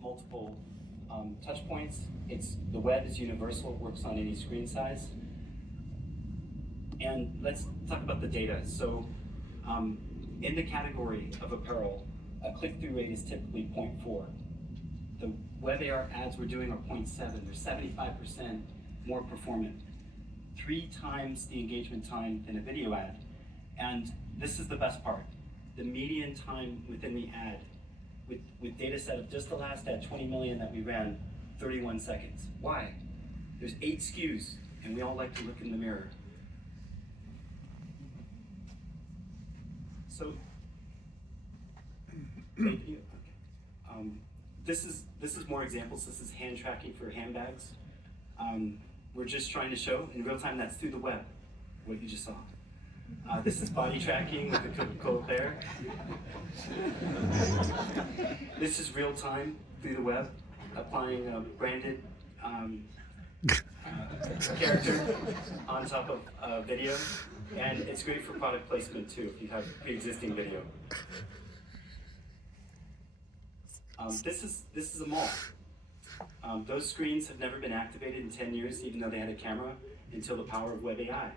multiple touch points. The web is universal, it works on any screen size. And let's talk about the data. So in the category of apparel, a click-through rate is typically 0.4. The WebAR ads we're doing are 0.7. They're 75% more performant. 3 times the engagement time than a video ad. And this is the best part. The median time within the ad, with data set of just the last ad, 20 million that we ran, 31 seconds. Why? There's 8 SKUs, and we all like to look in the mirror. So, this is more examples. This is hand tracking for handbags. We're just trying to show in real time that's through the web, what you just saw. This is body tracking with the Coca-Cola bear. This is real time through the web, applying a branded character on top of video. And it's great for product placement too, if you have pre-existing video. This is a mall. Those screens have never been activated in 10 years, even though they had a camera, until the power of WebAI.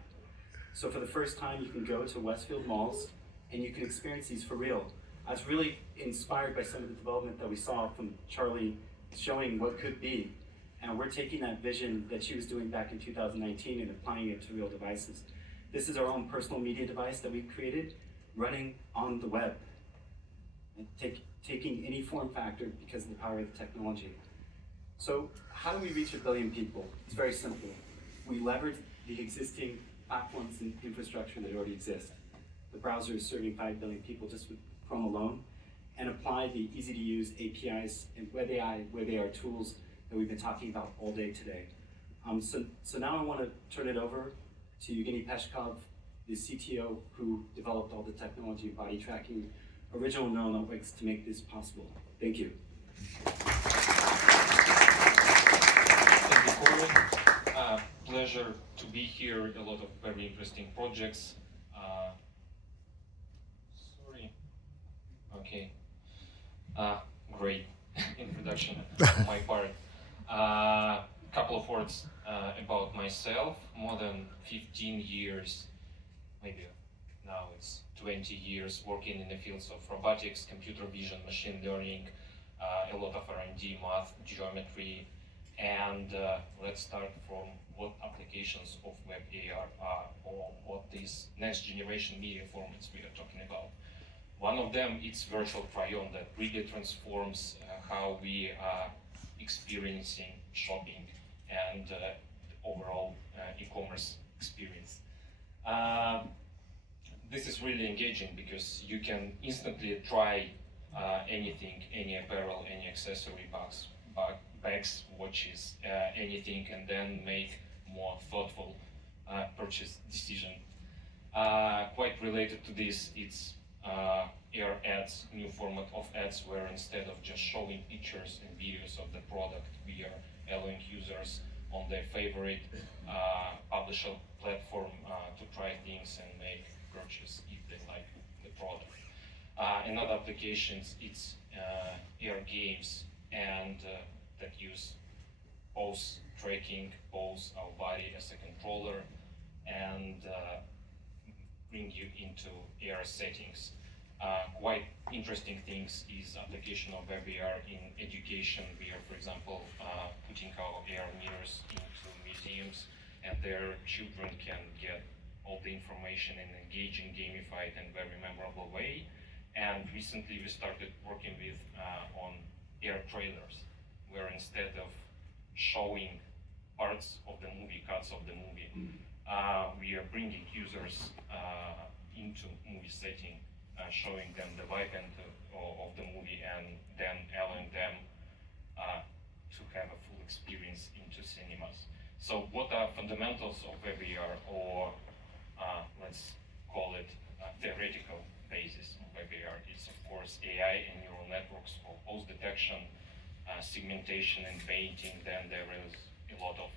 So for the first time, you can go to Westfield malls and you can experience these for real. I was really inspired by some of the development that we saw from Charlie showing what could be. And we're taking that vision that she was doing back in 2019 and applying it to real devices. This is our own personal media device that we've created, running on the web. And taking any form factor because of the power of the technology. So how do we reach 1 billion people? It's very simple. We leverage the existing platforms and infrastructure that already exist. The browser is serving 5 billion people just with Chrome alone, and apply the easy-to-use APIs and WebAR tools that we've been talking about all day today. So now I want to turn it over to Geenee Peshkov, the CTO who developed all the technology, body tracking, original neural networks to make this possible. Thank you. Thank you, Corey. Pleasure to be here. A lot of very interesting projects. Sorry. Okay. Great introduction on my part. Couple of words about myself. More than 15 years, maybe now it's 20 years working in the fields of robotics, computer vision, machine learning, a lot of R&D, math, geometry, and let's start from what applications of WebAR are, or what these next generation media formats we are talking about. One of them is virtual try-on that really transforms how we are experiencing shopping and overall e-commerce experience. This is really engaging because you can instantly try anything, any apparel, any accessory, bags, watches, anything, and then make more thoughtful purchase decision. Quite related to this, it's AR ads, new format of ads, where instead of just showing pictures and videos of the product, we are allowing users on their favorite publisher platform to try things and make purchase if they like the product. Another applications, it's AR games and that use pose tracking, pose our body as a controller, and bring you into AR settings. Quite interesting things is application of WebAR in education. We are, for example, putting our AR mirrors into museums, and their children can get all the information in an engaging, gamified, and very memorable way. And recently we started working with on AR trailers, where instead of showing parts of the movie, cuts of the movie, we are bringing users into movie setting, showing them the vibe of the movie, and then allowing them to have a full experience into cinemas. So what are fundamentals of WebAR, or let's call it theoretical basis of WebAR? It's of course AI and neural networks for pose detection, segmentation and painting. Then there is a lot of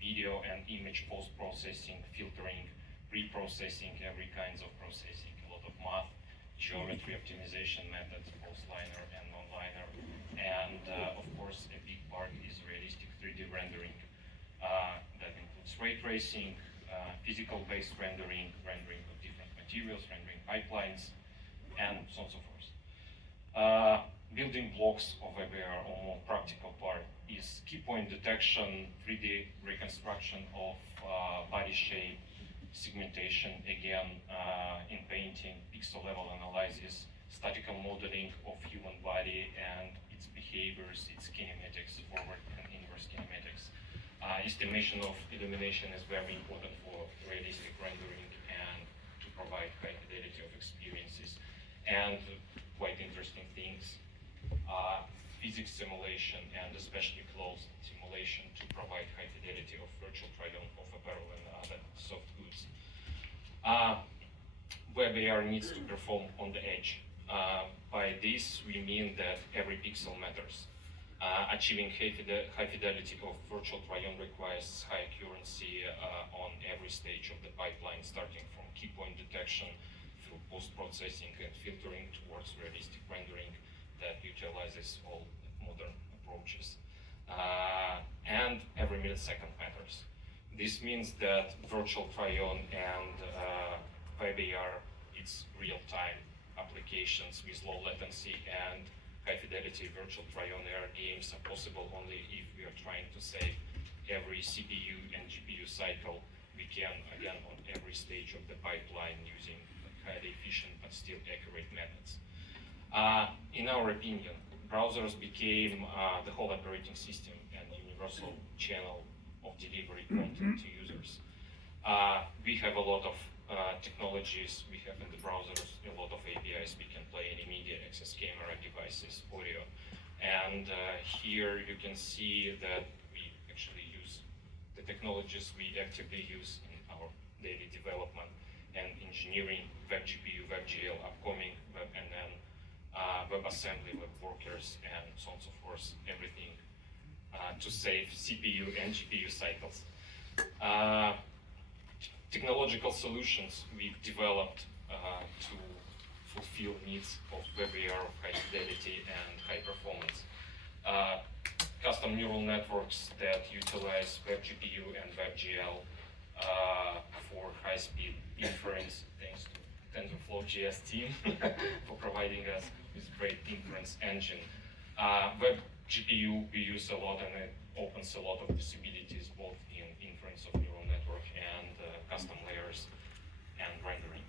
video and image post-processing, filtering, pre-processing, every kinds of processing, a lot of math geometry optimization methods, both liner and non-liner, and of course a big part is realistic 3D rendering. That includes ray tracing, physical-based rendering, rendering of different materials, rendering pipelines, and so on and so forth. Building blocks of WebAR, or more practical part, is key point detection, 3D reconstruction of body shape, segmentation, again, in painting, pixel level analysis, statical modeling of human body and its behaviors, its kinematics, forward and inverse kinematics. Estimation of illumination is very important for realistic rendering and to provide high fidelity of experiences. And quite interesting things, physics simulation and especially closed simulation to provide high fidelity of virtual try-on of apparel and other soft goods. WebAR needs to perform on the edge. By this, we mean that every pixel matters. Achieving high fidelity of virtual try-on requires high accuracy on every stage of the pipeline, starting from key point detection through post-processing and filtering towards realistic rendering that utilizes all modern approaches. And every millisecond matters. This means that virtual try-on and WebAR, it's real-time applications with low latency and high fidelity virtual try-on AR games are possible only if we are trying to save every CPU and GPU cycle we can, again, on every stage of the pipeline using highly efficient but still accurate methods. In our opinion, browsers became the whole operating system and universal channel of delivery content to users. We have a lot of technologies we have in the browsers, a lot of APIs we can play any media, access camera, devices, audio. And here you can see that we actually use the technologies we actively use in our daily development and engineering, WebGPU, WebGL, upcoming, WebNN, WebAssembly, WebWorkers, and so on and so forth, everything to save CPU and GPU cycles. Technological solutions we've developed to fulfill needs of WebAR of high fidelity and high performance. Custom neural networks that utilize WebGPU and WebGL for high-speed inference, thanks to TensorFlow.js team for providing us with great inference engine. WebGPU we use a lot, and it opens a lot of possibilities both in inference of neural network and custom layers and rendering.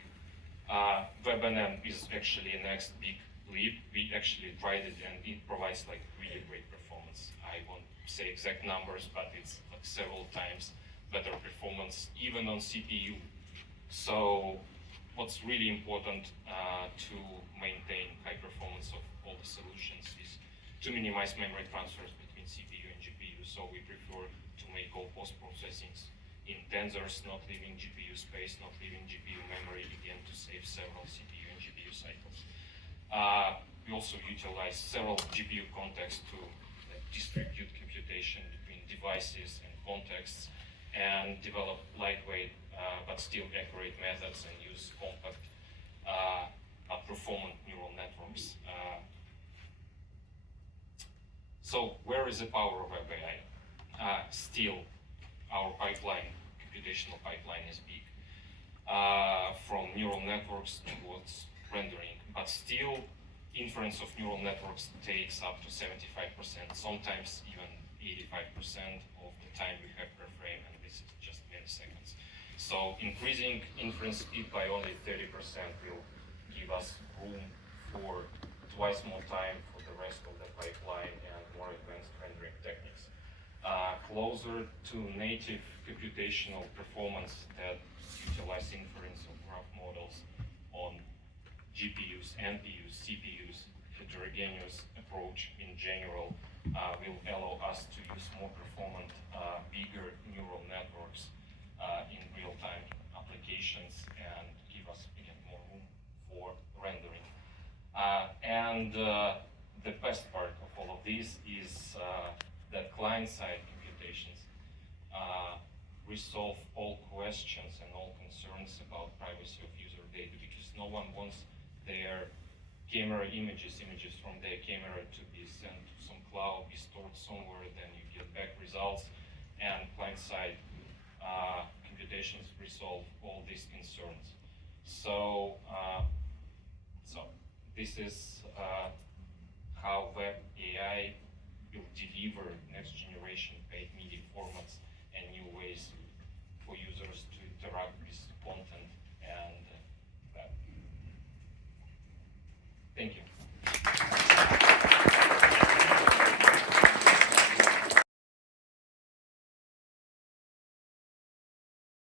WebNN is actually a next big leap. We actually tried it and it provides like really great performance. I won't say exact numbers, but it's like several times better performance even on CPU. So what's really important to maintain high performance of all the solutions is to minimize memory transfers between CPU and GPU. So we prefer to make all post-processings in tensors, not leaving GPU space, not leaving GPU memory, again to save several CPU and GPU cycles. We also utilize several GPU contexts to distribute computation between devices and contexts and develop lightweight but still accurate methods and use compact but performant neural networks. So where is the power of WebAI? Still, our pipeline, computational pipeline is big. From neural networks towards rendering, but still inference of neural networks takes up to 75%, sometimes even 85% of the time we have per frame, and this is just milliseconds. So increasing inference speed by only 30% will give us room for twice more time for the rest of the pipeline and more advanced rendering techniques. Closer to native computational performance that utilize inference of graph models on GPUs, NPUs, CPUs, heterogeneous approach in general will allow us to use more performant, bigger neural networks in real-time applications and give us again more room for rendering. And the best part of all of this is that client-side computations resolve all questions and all concerns about privacy of user data, because no one wants their camera images from their camera to be sent to some cloud, be stored somewhere, then you get back results, and client-side computations resolve all these concerns. So, this is how web AI will deliver next generation paid media formats and new ways for users to interact with content and that. Thank you.